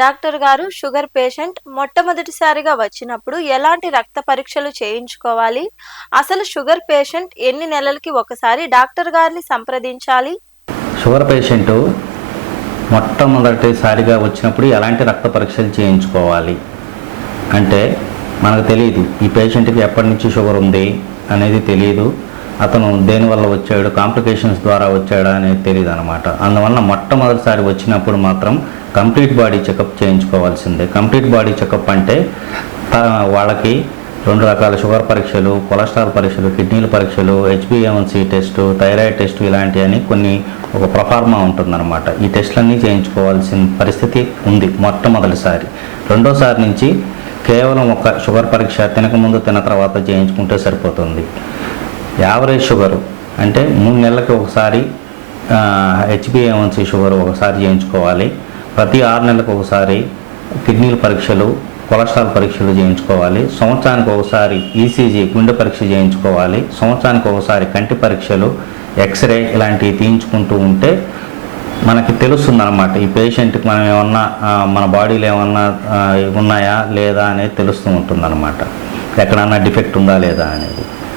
Doctor గారు sugar patient మొట్టమొదటిసారిగా వచ్చినప్పుడు ఎలాంటి రక్త పరీక్షలు చేయించుకోవాలి? అసలు షుగర్ పేషెంట్ ఎన్ని నెలలకి ఒకసారి డాక్టర్ గారిని సంప్రదించాలి? షుగర్ పేషెంట్ మొట్టమొదటిసారిగా వచ్చినప్పుడు ఎలాంటి రక్త పరీక్షలు చేయించుకోవాలి? అంటే మనకు తెలియదు ఈ పేషెంట్కి ఎప్పటి నుంచి షుగర్ ఉంది అనేది తెలియదు అతను దేనివల్ల వచ్చాడు కాంప్లికేషన్స్ ద్వారా వచ్చాడా అనేది తెలియదు అనమాట అందువల్ల మొట్టమొదటిసారి వచ్చినప్పుడు మాత్రం కంప్లీట్ బాడీ చెకప్ చేయించుకోవాల్సిందే. కంప్లీట్ బాడీ చెకప్ అంటే వాళ్ళకి రెండు రకాల షుగర్ పరీక్షలు కొలెస్ట్రాల్ పరీక్షలు కిడ్నీల పరీక్షలు హెచ్బిఎంసి టెస్ట్ థైరాయిడ్ టెస్ట్ ఇలాంటివన్నీ కొన్ని ఒక ప్రఫార్మా ఉంటుందన్నమాట. ఈ టెస్టులన్నీ చేయించుకోవాల్సిన పరిస్థితి ఉంది మొట్టమొదటిసారి. రెండోసారి నుంచి కేవలం ఒక షుగర్ పరీక్ష తినకముందు తిన తర్వాత చేయించుకుంటే సరిపోతుంది. Average sugar. అంటే మూడు నెలలకి ఒకసారి హెచ్బిఏవన్సీ షుగర్ ఒకసారి చేయించుకోవాలి. ప్రతి ఆరు నెలలకు ఒకసారి కిడ్నీల పరీక్షలు కొలెస్ట్రాల్ పరీక్షలు చేయించుకోవాలి. సంవత్సరానికి ఒకసారి ఈసీజీ గుండె పరీక్ష చేయించుకోవాలి. సంవత్సరానికి ఒకసారి కంటి పరీక్షలు ఎక్స్రే ఇలాంటివి తీయించుకుంటూ ఉంటే మనకి తెలుస్తుంది అనమాట ఈ పేషెంట్కి మనం ఏమన్నా మన బాడీలో ఏమన్నా ఉన్నాయా లేదా అనేది తెలుస్తూ ఉంటుంది అనమాట ఎక్కడన్నా డిఫెక్ట్ ఉందా లేదా అనేది.